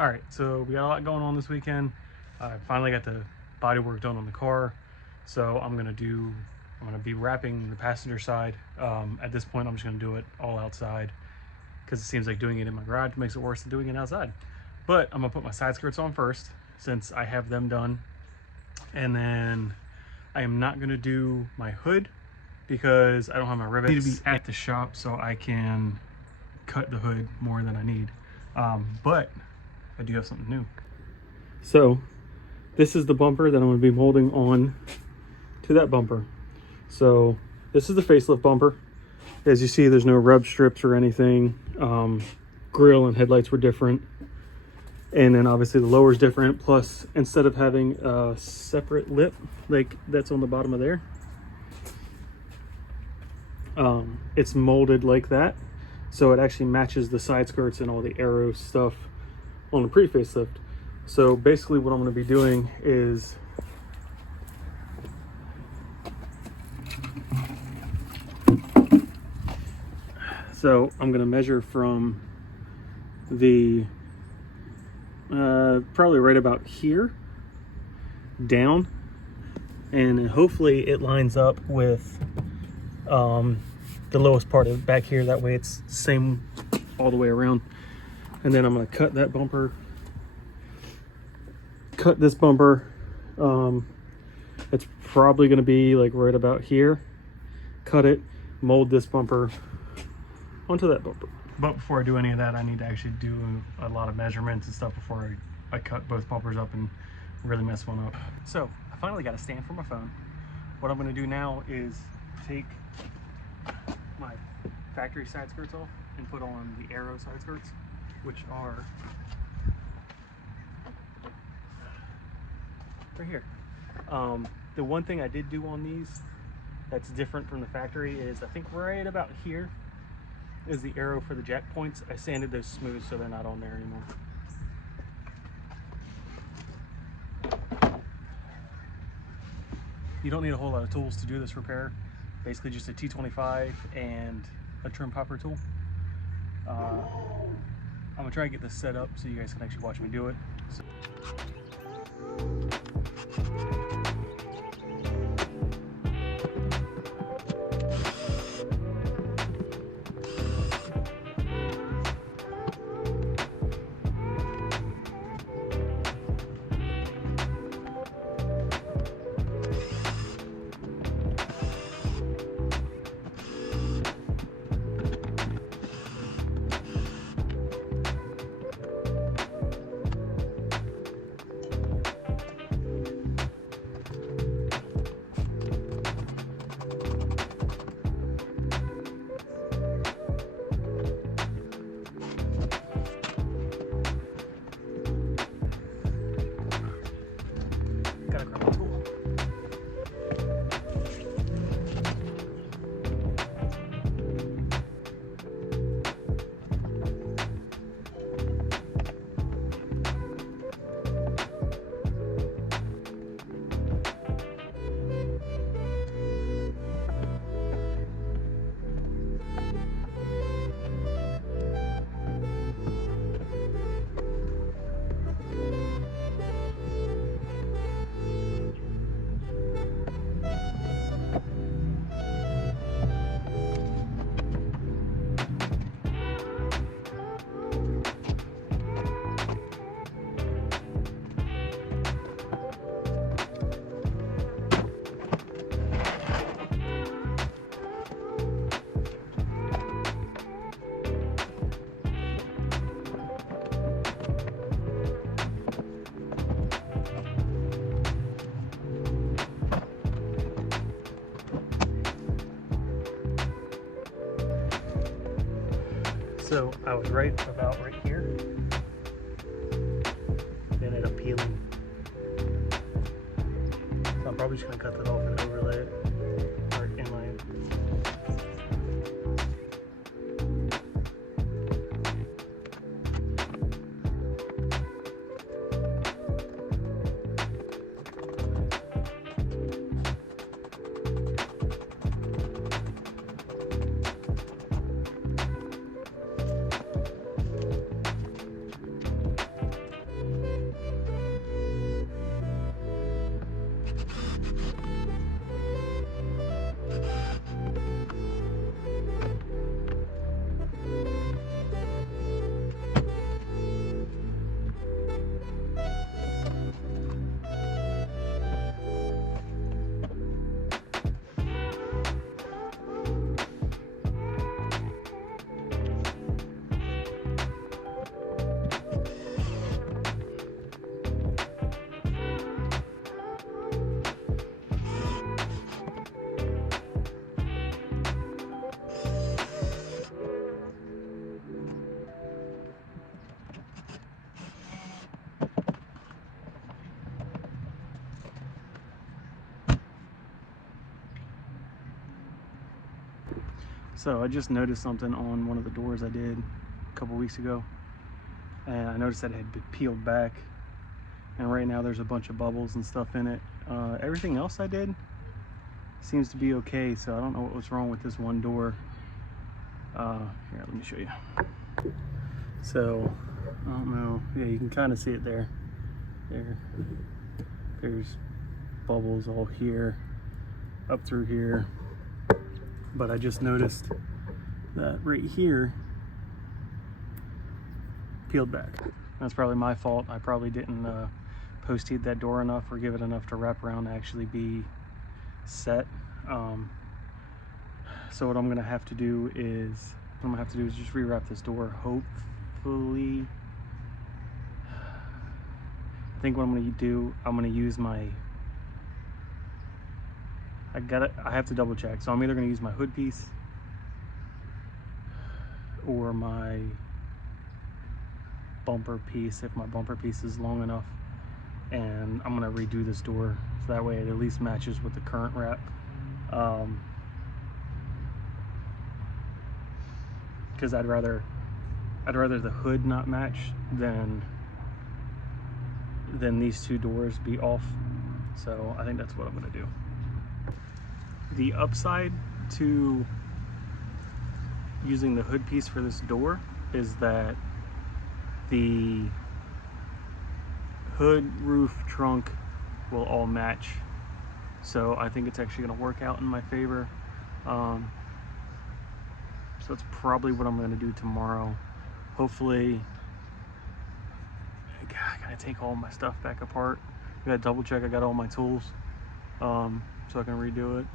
All right, so we got a lot going on this weekend. I finally got the body work done on the car, so I'm gonna be wrapping the passenger side. At this point, I'm just gonna do it all outside because it seems like doing it in my garage makes it worse than doing it outside. But I'm gonna put my side skirts on first since I have them done, and then I am not gonna do my hood because I don't have my rivets. I need to be at the shop so I can cut the hood more than I need. But I do have something new. So this is the bumper that I'm going to be molding on to that bumper. So this is the facelift bumper. As you see, there's no rub strips or anything. Grille and headlights were different. And then obviously the lower is different. Plus, instead of having a separate lip like that's on the bottom of there, it's molded like that. So it actually matches the side skirts and all the aero stuff on the pre-facelift. So basically what I'm going to be doing is I'm going to measure from the probably right about here down, and hopefully it lines up with the lowest part of back here. That way it's the same all the way around. And then I'm going to cut that bumper, cut this bumper. It's probably going to be like right about here. Cut it, mold this bumper onto that bumper. But before I do any of that, I need to actually do a lot of measurements and stuff before I cut both bumpers up and really mess one up. So I finally got a stand for my phone. What I'm going to do now is take my factory side skirts off and put on the aero side skirts, which are right here. The one thing I did do on these that's different from the factory is I think right about here is the arrow for the jack points. I sanded those smooth so they're not on there anymore. You don't need a whole lot of tools to do this repair. Basically just a T25 and a trim popper tool. I'm gonna try and get this set up so you guys can actually watch me do it. So I was right about right here. It ended up peeling. So I'm probably just gonna cut that off and overlay it or inlay it. So I just noticed something on one of the doors I did a couple weeks ago, and I noticed that it had been peeled back, and right now there's a bunch of bubbles and stuff in it. Everything else I did seems to be okay, so I don't know what was wrong with this one door. Here, let me show you. So I don't know, yeah, you can kind of see it there's bubbles all here, up through here, but I just noticed that right here peeled back. That's probably my fault. I probably didn't post heat that door enough or give it enough to wrap around to actually be set. So what I'm gonna have to do is just rewrap this door. Hopefully, I think what I'm gonna do, I'm gonna use my, I have to double check. So I'm either gonna use my hood piece or my bumper piece, if my bumper piece is long enough. And I'm gonna redo this door so that way it at least matches with the current wrap. Because I'd rather the hood not match than these two doors be off. So I think that's what I'm gonna do. The upside to using the hood piece for this door is that the hood, roof, trunk will all match. So I think it's actually gonna work out in my favor. So that's probably what I'm gonna do tomorrow. Hopefully, I gotta take all my stuff back apart. I gotta double check I got all my tools, so I can redo it.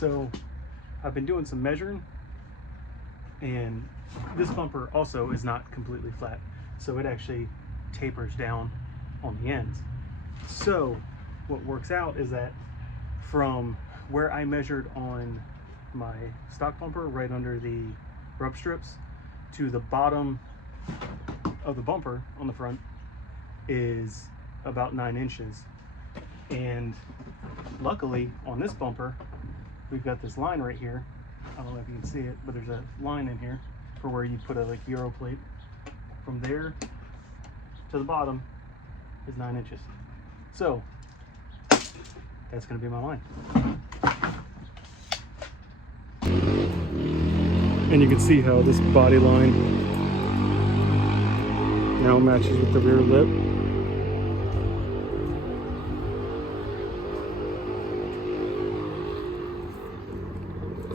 So I've been doing some measuring, and this bumper also is not completely flat, so it actually tapers down on the ends. So what works out is that from where I measured on my stock bumper, right under the rub strips, to the bottom of the bumper on the front is about 9 inches. And luckily on this bumper, we've got this line right here. I don't know if you can see it, but there's a line in here for where you put a like Euro plate. From there to the bottom is 9 inches. So that's gonna be my line. And you can see how this body line now matches with the rear lip.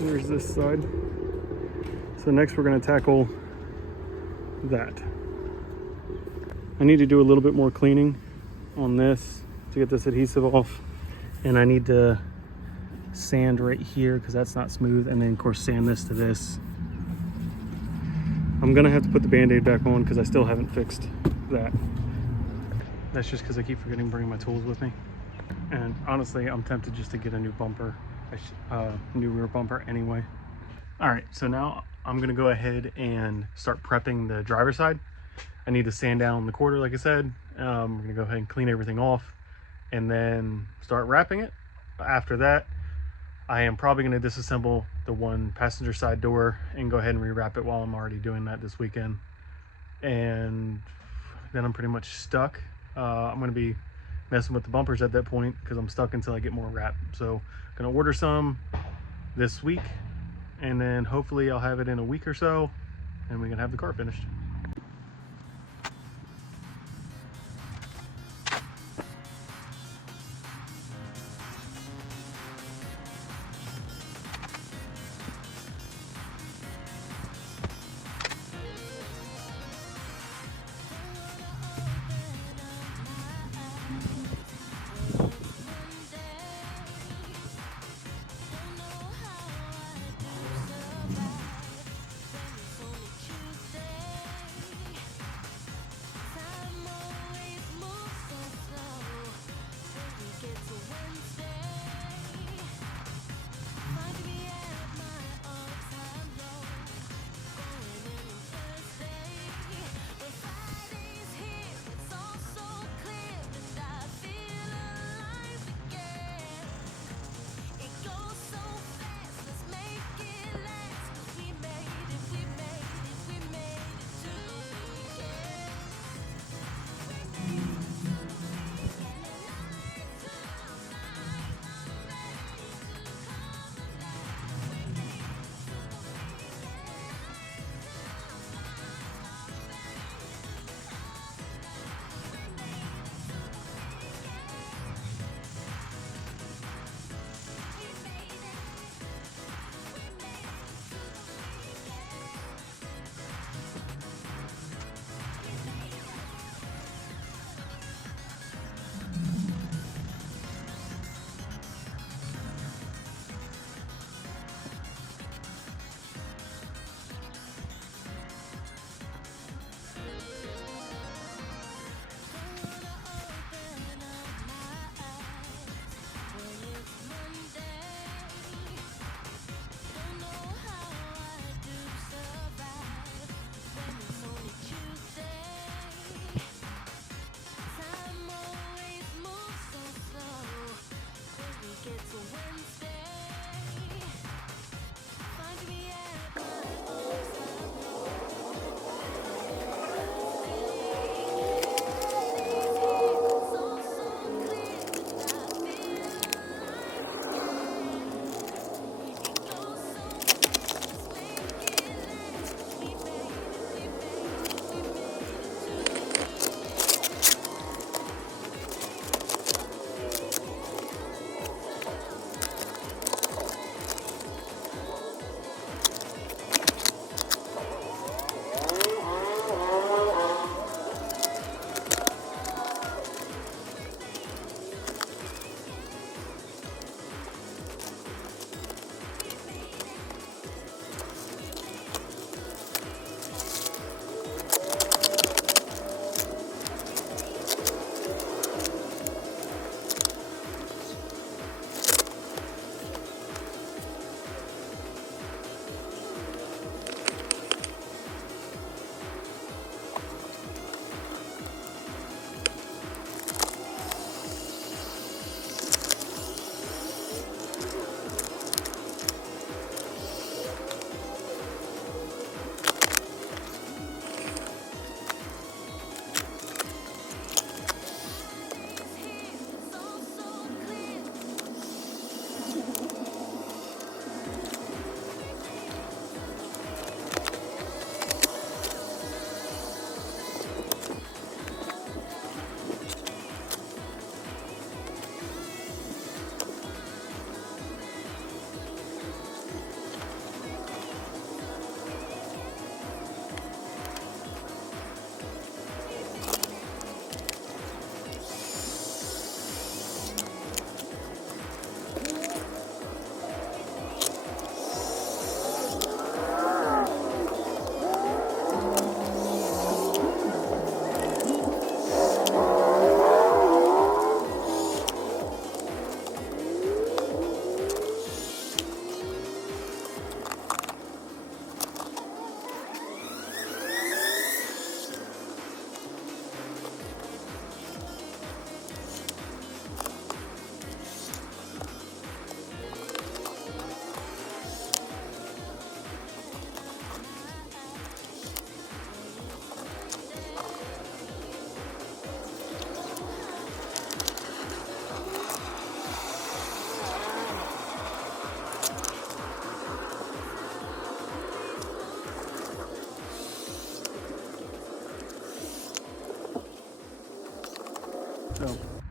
There's this side. So next we're going to tackle that. I need to do a little bit more cleaning on this to get this adhesive off, and I need to sand right here because that's not smooth, and then of course sand this to this. I'm gonna have to put the band-aid back on because I still haven't fixed that. That's just because I keep forgetting to bring my tools with me. And honestly, I'm tempted just to get a new bumper, new rear bumper anyway. All right, so now I'm gonna go ahead and start prepping the driver's side. I need to sand down the quarter, like I said. We're gonna go ahead and clean everything off and then start wrapping it. After that, I am probably going to disassemble the one passenger side door and go ahead and rewrap it while I'm already doing that this weekend. And then I'm pretty much stuck. I'm going to be messing with the bumpers at that point because I'm stuck until I get more wrap. So I'm going to order some this week, and then hopefully I'll have it in a week or so and we can have the car finished.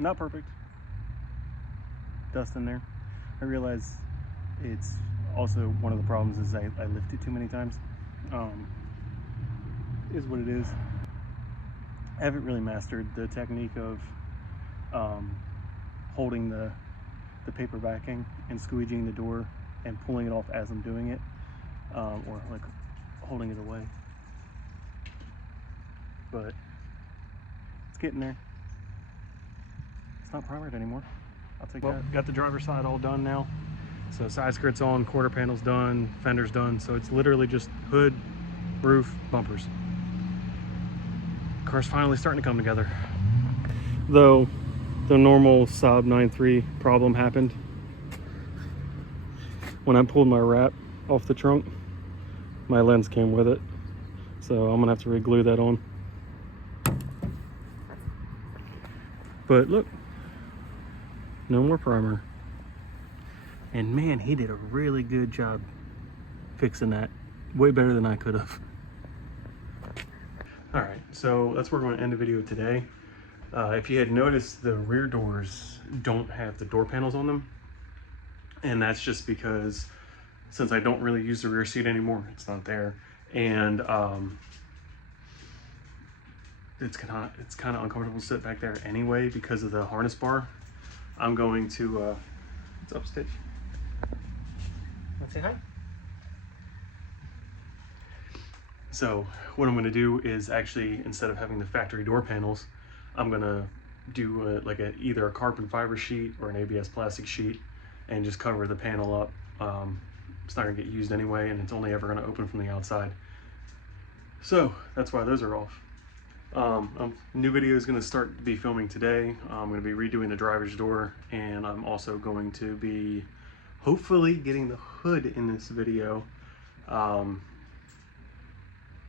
not perfect. Dust in there. I realize it's also one of the problems is I lift it too many times. Is what it is. I haven't really mastered the technique of holding the paper backing and squeegeeing the door and pulling it off as I'm doing it, or like holding it away. But it's getting there. It's not primered anymore. I'll take that. Got the driver's side all done now. So side skirt's on, quarter panel's done, fender's done. So it's literally just hood, roof, bumpers. Car's finally starting to come together. Though the normal Saab 9.3 problem happened. When I pulled my wrap off the trunk, my lens came with it. So I'm gonna have to re-glue that on. But look, no more primer. And man, he did a really good job fixing that. Way better than I could have. All right, so that's where we're gonna end the video today. If you had noticed, the rear doors don't have the door panels on them. And that's just because since I don't really use the rear seat anymore, it's not there. And it's kind of uncomfortable to sit back there anyway because of the harness bar. I'm going to, what's up, Stitch? Let's say hi. So what I'm gonna do is actually, instead of having the factory door panels, I'm gonna do either a carbon fiber sheet or an ABS plastic sheet and just cover the panel up. It's not gonna get used anyway, and it's only ever gonna open from the outside. So that's why those are off. New video is gonna start to be filming today. I'm gonna be redoing the driver's door, and I'm also going to be hopefully getting the hood in this video.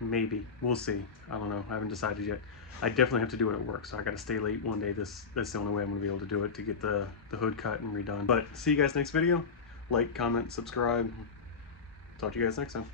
Maybe, we'll see. I don't know, I haven't decided yet. I definitely have to do it at work, so I gotta stay late one day. That's the only way I'm gonna be able to do it, to get the hood cut and redone. But see you guys next video. Like, comment, subscribe. Talk to you guys next time.